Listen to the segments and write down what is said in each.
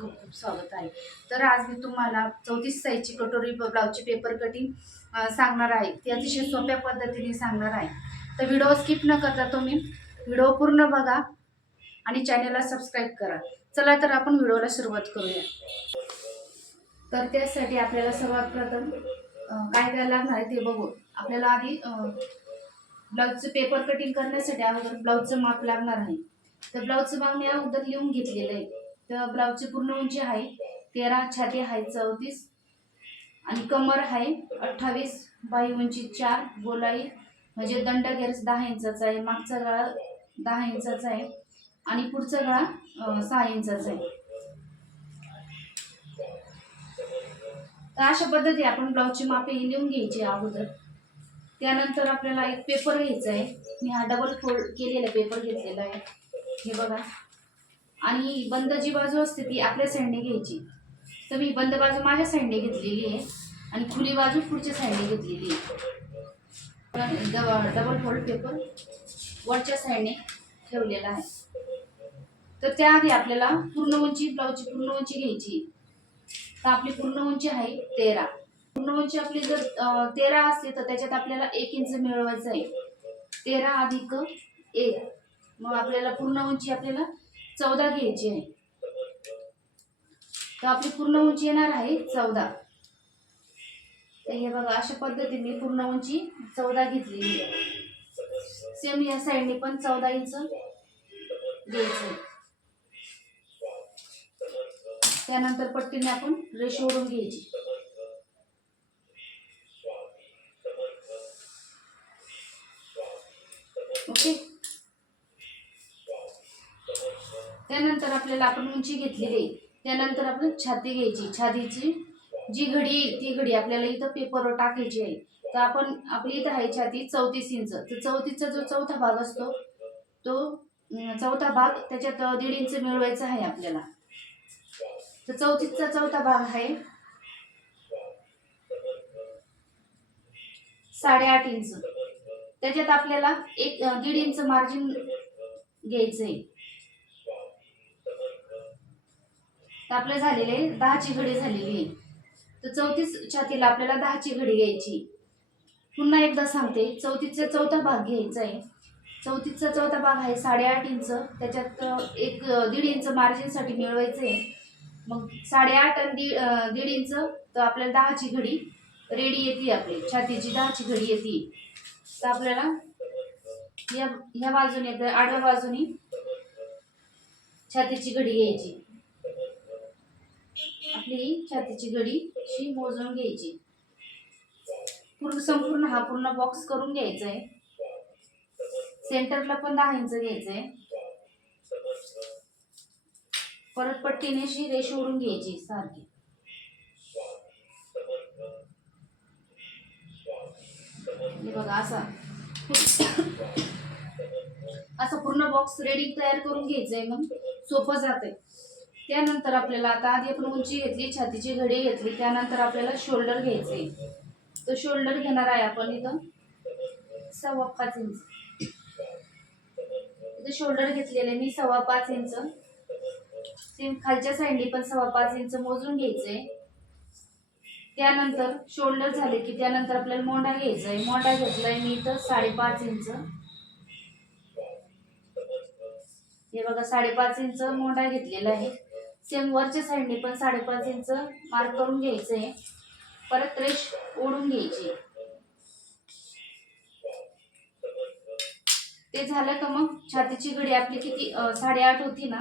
खूप खूप स्वागत आहे. तर आज मी तुम्हाला 34 साईजची कटोरी ब्लाउजची पेपर कटिंग सांगणार आहे. ती अतिशय सोप्या पद्धतीने सांगणार आहे. तर व्हिडिओ स्किप न करता तुम्ही व्हिडिओ पूर्ण बघा आणि चॅनलला सबस्क्राईब करा. चला तर आपण व्हिडिओला सुरुवात करूया. तर त्यासाठी आपल्याला सर्वात प्रथम काय करायला लागणार आहे ते बघू. आपल्याला आधी ब्लाउजचं पेपर कटिंग करण्यासाठी अगोदर ब्लाउजचं माप लागणार आहे. तर ब्लाउजचं माप मी अगोदर लिहून घेतलेलं आहे. तर ब्लाउजची पूर्ण उंची आहे 13, छाती आहे 34 आणि कमर आहे 28, बाही उंची 4, गोलाई म्हणजे दंड घेर 10 इंचाचा आहे, मागचा गळा 10 इंचाचा आहे आणि पुढचा गळा 6 इंचाचा आहे. तर अशा पद्धती आपण ब्लाउजची मापे लिहून घ्यायची अगोदर. त्यानंतर आपल्याला एक पेपर घ्यायचा आहे. मी हा डबल फोल्ड केलेला पेपर घेतलेला आहे, हे बघा. आणि बंद जी बाजू असते ती आपल्या साईडने घ्यायची. तर मी बंद बाजू माझ्या साईडने घेतलेली आहे आणि खुली बाजू पुढच्या साईडने घेतलेली आहे. डबल फोल्ड पेपर वरच्या साईडने ठेवलेला आहे. तर त्याआधी आपल्याला पूर्ण उंची ब्लाउजची पूर्ण उंची घ्यायची. तर आपली पूर्ण उंची आहे 13. पूर्ण उंची आपली जर 13 असते तर त्याच्यात आपल्याला 1 इंच मिळवायचं आहे. 13 अधिक 1 मग आपल्याला पूर्ण उंची आपल्याला 14 घ्यायची आहे. तर आपली पूर्ण उंची येणार आहे 14. तर हे बघा अशा पद्धतीने पूर्ण उंची 14 घेतलेली आहे. सेम या साईडने पण 14 इंच घ्यायचं. त्यानंतर पट्टीने आपण रेष ओढून घ्यायची. ओके. त्यानंतर आपल्याला आपण उंची घेतलेली आहे. त्यानंतर आपण छाती घ्यायची. छातीची जी घडी ती घडी आपल्याला इथं पेपरवर टाकायची आहे. तर आपण आपली इथं आहे छाती 34 इंच. तर 34चा जो चौथा भाग असतो तो चौथा भाग त्याच्यात 1.5 इंच मिळवायचा आहे आपल्याला. तर 34चा चौथा भाग आहे 8.5 इंच. त्याच्यात आपल्याला 1.5 इंच मार्जिन घ्यायचंय. तर आपले झालेले 10 ची घडी झालेली आहे. तर 34 छातीला आपल्याला 10 ची घडी घ्यायची. पुन्हा एकदा सांगते, 34चा चौथा भाग घ्यायचा आहे. 34चा चौथा भाग आहे 8.5 इंच. त्याच्यात 1.5 इंच मार्जिनसाठी मिळवायचं आहे. मग 8.5 आणि 1.5 इंच तर आपल्याला 10 ची घडी रेडी येते. आपली छातीची 10 ची घडी येते. तर आपल्याला या बाजूने आडव्या बाजूने छातीची घडी घ्यायची. आपली छातीची घडी शी मोजून घ्यायची. संपूर्ण हा पूर्ण बॉक्स करून घ्यायचा आहे. सेंटरला पण 10 इंच घ्यायचंय. परत पट्टीने शी रेष ओढून घ्यायची सारखी. हे बघा असा पूर्ण बॉक्स रेडी तयार करून घ्यायचंय. मग सोपं जाते. त्यानंतर आपल्याला आता आधी आपण उंची घेतली, छातीची घडी घेतली. त्यानंतर आपल्याला शोल्डर घ्यायचे. तो शोल्डर घेणार आहे आपण इथं 5.25 इंच. इथं शोल्डर घेतलेले मी 5.25 इंच. सेम खालच्या साईडने पण 5.25 इंच मोजून घ्यायचे. त्यानंतर शोल्डर झाले की त्यानंतर आपल्याला मोंढा घ्यायचा आहे. मोंढा घेतलाय मी इथं 5.5 इंच. हे बघा 5.5 इंच मोंढा घेतलेला आहे. सेम वरच्या साईडने पण 5.5 इंच मार्क करून घ्यायचंय. परत रेष ओढून घ्यायची. ते झालं का मग छातीची घडी आपली किती 8.5 होती ना.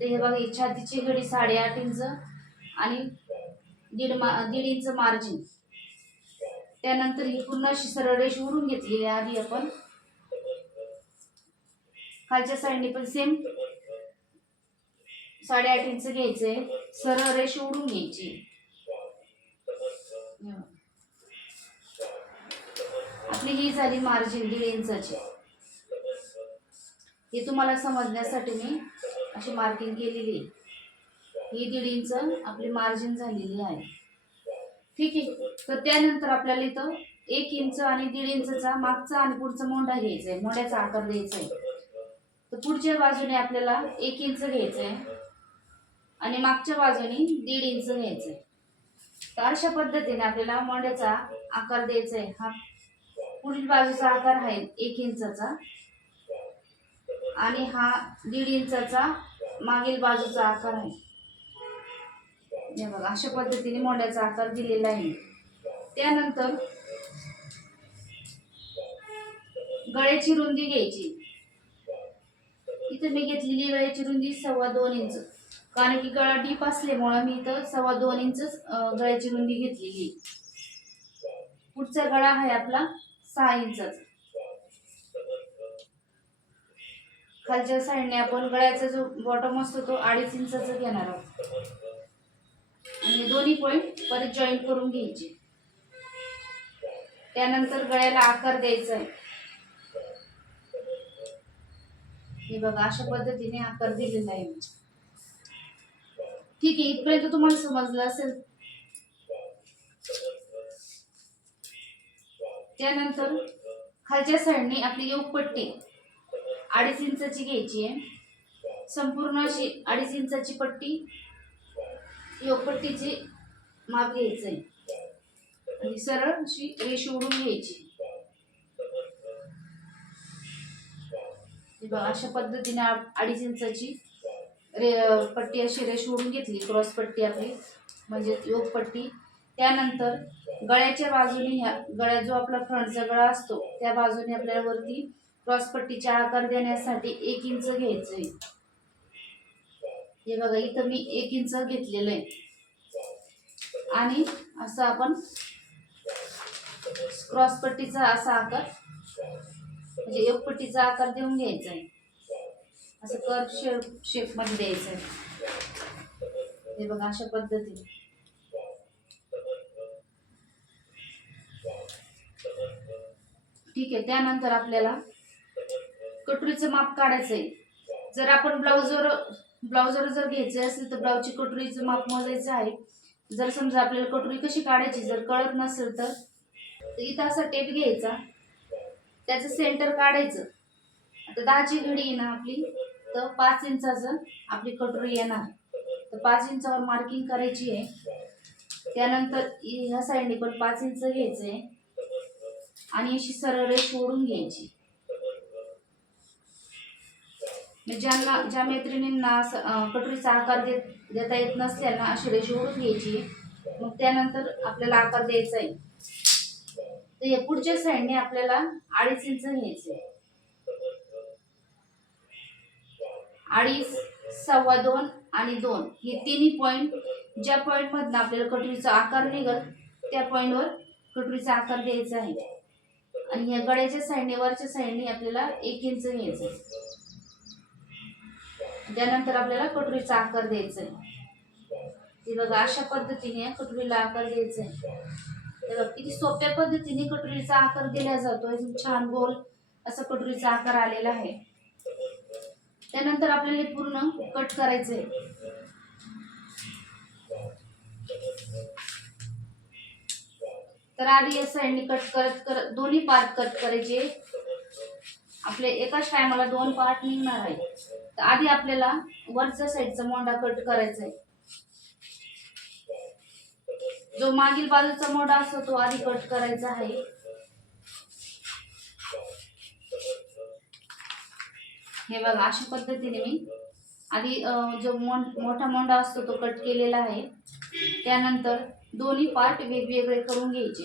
तर हे बघा छातीची घडी 8.5 इंच आणि 1.5 इंच मार्जिन. त्यानंतर ही पूर्ण अशी सरळ रेष ओढून घेतलेली आहे. आधी आपण खालच्या साईडने पण सेम 8.5 इंच घ्यायचंय. सरळ रेष ओढून घ्यायची. आपली ही झाली मार्जिन 1.5 इंचाची. हे तुम्हाला समजण्यासाठी मी अशी मार्किंग केलेली आहे. ही 1.5 इंच आपली मार्जिन झालेली आहे. ठीक आहे. तर त्यानंतर आपल्याला इथं 1 इंच आणि 1.5 इंचचा मागचा आणि पुढचा मोंढा घ्यायचा आहे. मोंढ्याचा आकार द्यायचा आहे. तर पुढच्या बाजूने आपल्याला 1 इंच घ्यायचं आहे. आणि मागच्या बाजूनी 1.5 इंच घ्यायचंय. तर अशा पद्धतीने आपल्याला मोंड्याचा आकार द्यायचा आहे. हा पुढील बाजूचा आकार आहे 1 इंचाचा आणि हा 1.5 इंचाचा मागील बाजूचा आकार आहे. हे बघा अशा पद्धतीने मोंड्याचा आकार दिलेला आहे. त्यानंतर गळ्याची रुंदी घ्यायची. इथे मी घेतलेली गळ्याची रुंदी 2.25 इंच, कारण की गळा डीप असल्यामुळे मी इथं 2.25 इंच गळ्याची रुंदी घेतलेली. पुढचा गळा आहे आपला 6 इंचाचा. खालच्या साईडने आपण गळ्याचा जो बॉटम असतो तो 2.5 इंचाचा घेणार आहोत आणि दोन्ही पॉइंट परत जॉईंट करून घ्यायचे. त्यानंतर गळ्याला आकार द्यायचा आहे. हे बघा अशा पद्धतीने आकार दिलेला आहे. ठीक आहे, इथपर्यंत तुम्हाला समजलं असेल. त्यानंतर खालच्या साईडने आपली योगपट्टी 2.5 इंचाची घ्यायची आहे. संपूर्ण अशी 2.5 इंचाची पट्टी योगपट्टीची माप घ्यायचं आहे आणि सरळ अशी रेष ओढून घ्यायची. अशा पद्धतीने 2.5 इंचाची पट्टी अशी रेष ओढून घेतली, क्रॉस पट्टी आपली म्हणजे योग पट्टी. त्यानंतर गळ्याच्या बाजूने ह्या गळ्यात जो आपला फ्रंटचा गळा असतो त्या बाजूने आपल्याला वरती क्रॉस पट्टीचा आकार देण्यासाठी 1 इंच घ्यायचंय. हे बघा इथं मी 1 इंच घेतलेलं आहे आणि असं आपण क्रॉस पट्टीचा असा आकार म्हणजे योग पट्टीचा आकार देऊन घ्यायचा आहे. असं कर्व शेप मध्ये द्यायचं आहे. हे बघा अशा पद्धतीने. ठीक आहे, त्यानंतर आपल्याला कटोरीचं माप काढायचं आहे. जर आपण ब्लाउजवर जर घ्यायचे असेल तर ब्लाउजची कटोरीचं माप मोजायचं आहे. जर समजा आपल्याला कटोरी कशी काढायची जर कळत नसेल तर इथं असा टेप घ्यायचा, त्याचं सेंटर काढायचं. आता 10ची घडी आहे ना आपली, तर 5 इंचाचं आपली कटोरी येणार. तर 5 इंचावर मार्किंग करायची आहे. त्यानंतर ह्या साईडने पण 5 इंच घ्यायचं आहे आणि अशी सरळ रेष ओढून घ्यायची. ज्या मैत्रिणींना कटोरीचा आकार देता येत नसल्याना अशी रेष ओढून घ्यायची. मग त्यानंतर आपल्याला आकार द्यायचा आहे. तर या पुढच्या साईडने आपल्याला 2.5 इंच घ्यायचे. 2.5, 2.25 आणि 2 हे तिन्ही पॉइंट, ज्या पॉइंट मधून आपल्याला कटोरीचा आकार निघल त्या पॉइंटवर कटोरीचा आकार द्यायचा आहे. आणि या गळ्याच्या साईडने वरच्या साईडने आपल्याला 1 इंच घ्यायचं. त्यानंतर आपल्याला कटोरीचा आकार द्यायचा आहे. हे बघा अशा पद्धतीने कटोरीला आकार द्यायचा आहे. किती सोप्या पद्धतीने कटोरीचा आकार दिला जातो. एकदम छान गोल असा कटोरीचा आकार आलेला आहे. त्यानंतर आपल्याला हे पूर्ण कट करायचंय. तर आधी या साईडने कट करत दोन्ही पार्ट कट करायचे. आपले एकाच टायमाला 2 पार्ट निघणार आहे. तर आधी आपल्याला वरच्या साईडचा मोंडा कट करायचा आहे. जो मागील बाजूचा मोंडा असतो तो आधी कट करायचा आहे. हे बघा अशा पद्धतीने मी आधी जो मोठा मोंडा असतो तो कट केलेला आहे. त्यानंतर दोन्ही पार्ट वेगवेगळे करून घ्यायचे.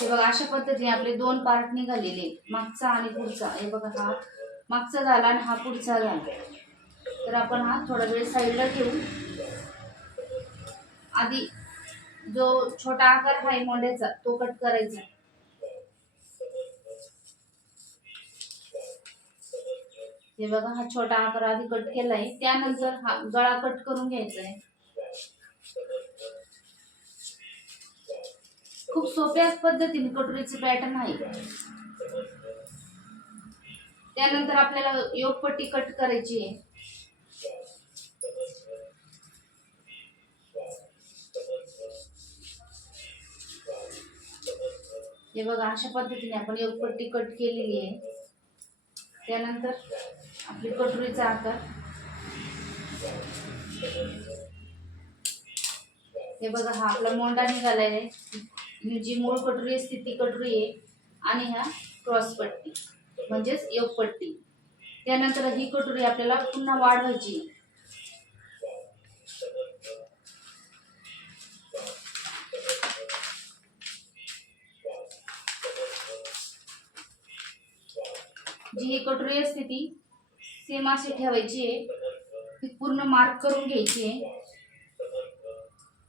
हे बघा अशा पद्धतीने आपले 2 पार्ट निघालेले, मागचा आणि पुढचा. हे बघा हा मागचा झाला आणि हा पुढचा झाला. तर आपण हा थोडा वेळ साईडला ठेवू. आधी जो छोटा आकार आहे मोंड्याचा तो कट करायचा. हे बघा हा छोटा आकार आधी कट केलाय. त्यानंतर हा गळा कट करून घ्यायचा आहे. खूप सोप्या पद्धतीने कटोरीचे पॅटर्न आहे. त्यानंतर आपल्याला योगपट्टी कट करायची आहे. हे बघा अशा पद्धतीने आपण योगपट्टी कट केलेली आहे. त्यानंतर आपली कटोरीचा आकार, हे बघा हा आपला मोंडा निघालाय आहे. ही जी मूळ कटोरी असते ती कटोरी आहे आणि ह्या क्रॉस पट्टी म्हणजेच योग पट्टी. त्यानंतर ही कटोरी आपल्याला पुन्हा वाढवायची. जी ही कटोरी असते ती सेम अशी ठेवायची आहे. ती पूर्ण मार्क करून घ्यायची आहे.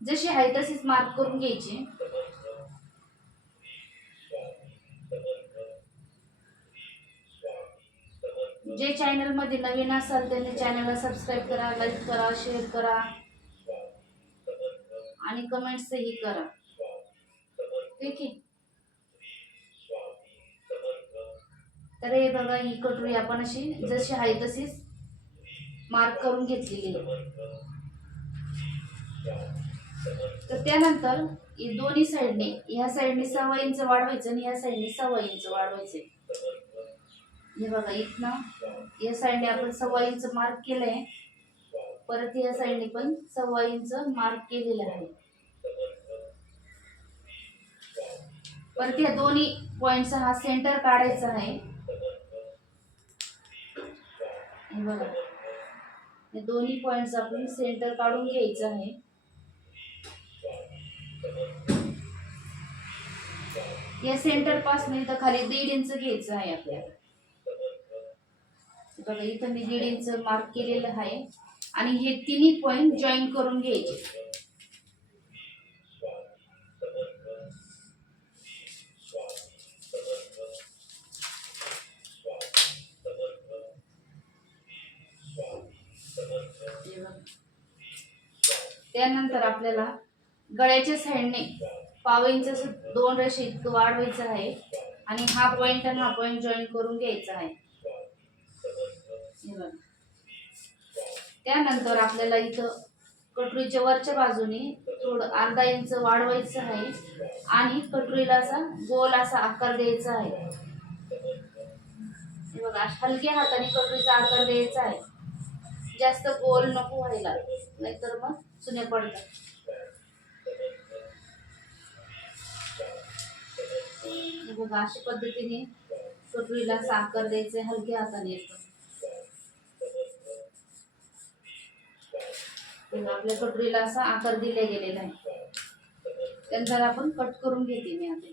जशी आहे तशीच मार्क करून घ्यायची. जे चॅनल मध्ये नवीन असाल त्यांनी चॅनलला सबस्क्राईब करा, लाईक करा, शेअर करा आणि कमेंट्सही करा. ठीक आहे. तर हे बघा ही कटोरी आपण अशी जशी आहे तशीच मार्क करून घेतलेली आहे. तर त्यानंतर दोन्ही साईडने, ह्या साईडने 6 इंच वाढवायचं आणि ह्या साईडने 6 इंच वाढवायचे. हे बघा इथनं या साईडने आपण 6 इंच मार्क केलंय, परत या साईडने पण 6 इंच मार्क केलेलं आहे. परत या दोन्ही पॉइंटचा हा सेंटर काढायचा आहे. हे बघा हे दोन्ही पॉइंट्स आपण सेंटर काढून घ्यायचं आहे. या सेंटर पासून इथं खाली 1.5 इंच घ्यायचं आहे आपल्याला. बघा इथं मी 1.5 इंच मार्क केलेलं आहे आणि हे तिन्ही पॉइंट जॉईन करून घ्यायचे. त्यानंतर आपल्याला गळ्याच्या साईडने 1/2 इंच 2 रेषा इतकं वाढवायचं आहे आणि हा पॉइंट आणि हा पॉइंट जॉईन करून घ्यायचा आहे. त्यानंतर आपल्याला इथं कटोरीच्या वरच्या बाजूने थोडं अर्धा इंच वाढवायचं आहे आणि कटोरीला असा गोल असा आकार द्यायचा आहे. हे बघा हलक्या हाताने कटोरीचा आकार द्यायचा आहे. जास्त गोल नको व्हायला, नाहीतर मग चुने पडतात. हे बघा अशा पद्धतीने कटोरीला असा आकार द्यायचा आहे हलक्या हाताने. आपल्या कटोरीला असा आकार दिला गेलेला आहे. त्यानंतर आपण कट करून घेते मी आता.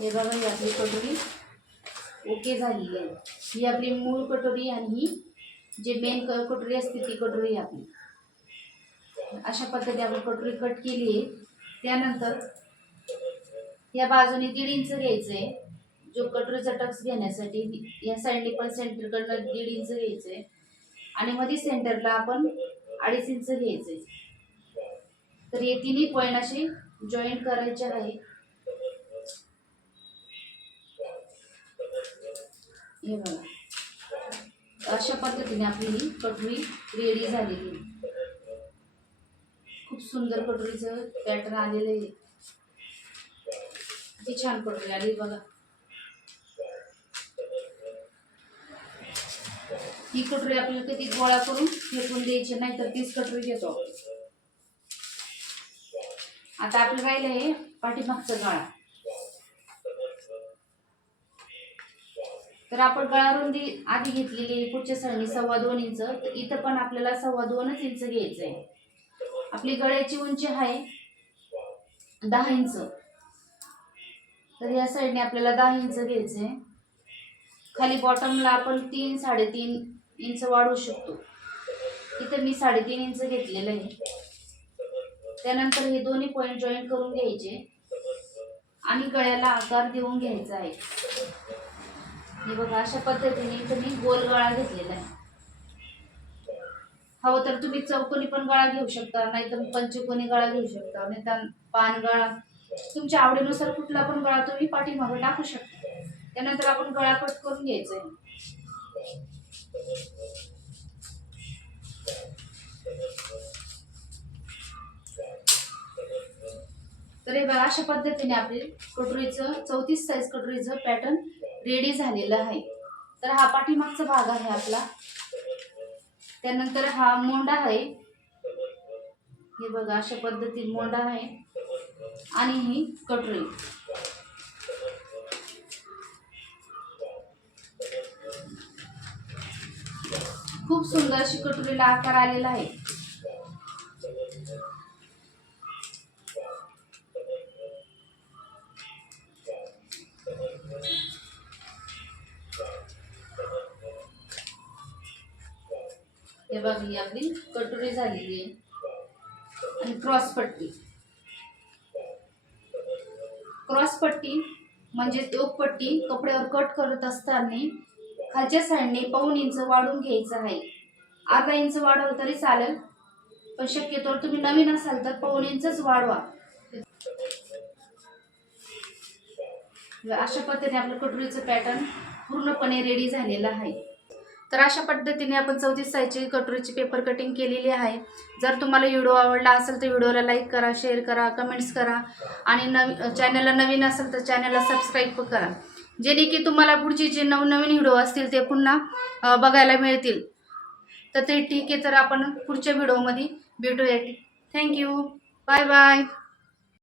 हे बघा ही आपली कटोरी ओके झालेली आहे. ही आपली मूळ कटोरी आणि ही जे मेन कटोरी असते ती कटोरी आपली. अशा पद्धतीने आपण कटोरी कट केली आहे. त्यानंतर या बाजूने 1.5 इंच घ्यायचं आहे. जो कटोरीचा टक्स घेण्यासाठी या साईडने पण सेंटरकडनं 1.5 इंच घ्यायचं आहे आणि मध्ये सेंटरला आपण 2.5 इंच घ्यायचे. तर हे तिन्ही पॉइंट असे जॉईन करायचे आहे. हे बघा अशा पद्धतीने आपली ही कटोरी रेडी झालेली आहे. खूप सुंदर कटोरीचं पॅटर्न आलेलं आहे. किती छान कटोरी आली बघा. ही कटोरी आपल्याला कधी गोळा करून फेकून द्यायची नाही, तर तीच कटोरी घेतो. आता आपलं राहिलं आहे पाठीमागचा गळा. तर आपण गळा रुंदी आधी घेतलेली पुढच्या साईडने 2.25 इंच. तर इथं पण आपल्याला 2.25 इंच घ्यायचं आहे. आपली गळ्याची उंची आहे 10 इंच. तर या साईडने आपल्याला 10 इंच घ्यायचे. खाली बॉटमला आपण 3-3.5 इंच वाढवू शकतो. इथं मी 3.5 इंच घेतलेलं आहे. त्यानंतर हे दोन्ही पॉइंट जॉईन करून घ्यायचे आणि गळ्याला आकार देऊन घ्यायचा आहे. हे बघा अशा पद्धतीने तुम्ही गोल गळा घेतलेला आहे. हवं तर तुम्ही चौकोनी पण गळा घेऊ शकता, नाहीतर पंचकोनी गळा घेऊ शकता, नाहीतर पान गळा, तुमच्या आवडीनुसार कुठला पण गळा तुम्ही पाठीमागे टाकू शकता. त्यानंतर आपण गळा कट करून घ्यायचा आहे. तर हे बघा अशा पद्धतीने आपले कटोरीचं 34 साईज कटोरीचं पॅटर्न रेडी झालेलं आहे. तर हा पाठीमागचा भाग आहे आपला. त्यानंतर हा मोंडा आहे. हे बघा अशा पद्धतीने मोंडा आहे आणि ही कटोरी. खूप सुंदर अशी कटोरीला आकार आलेला आहे. हे बघा ही आपली कटोरी झालेली आहे. आणि क्रॉस पट्टी म्हणजे टोकपट्टी कपड्यावर कट करत असताना खालच्या साईडने 1.5 इंच वाढून घ्यायचं आहे. अर्धा इंच वाढवलं तरी चालेल, पण शक्यतो तुम्ही नवीन असाल तर 1.5 इंचच वाढवा. अशा पद्धतीने आपलं कटोरीचं पॅटर्न पूर्णपणे रेडी झालेलं आहे. तर अशा पद्धतीने आपण 34 साईजची कटोरीची पेपर कटिंग केलेली आहे. जर तुम्हाला व्हिडिओ आवडला असेल तर व्हिडिओला लाईक करा, शेअर करा, कमेंट्स करा आणि चॅनलला नवीन असेल तर चॅनलला सबस्क्राईब करा, जेणे की तुम्हाला पुढचे जे नवनवीन व्हिडिओ असतील ते पुन्हा बघायला मिळतील. तर ते ठीक आहे, तर आपण पुढच्या व्हिडिओमध्ये भेटूया. Thank you, bye bye.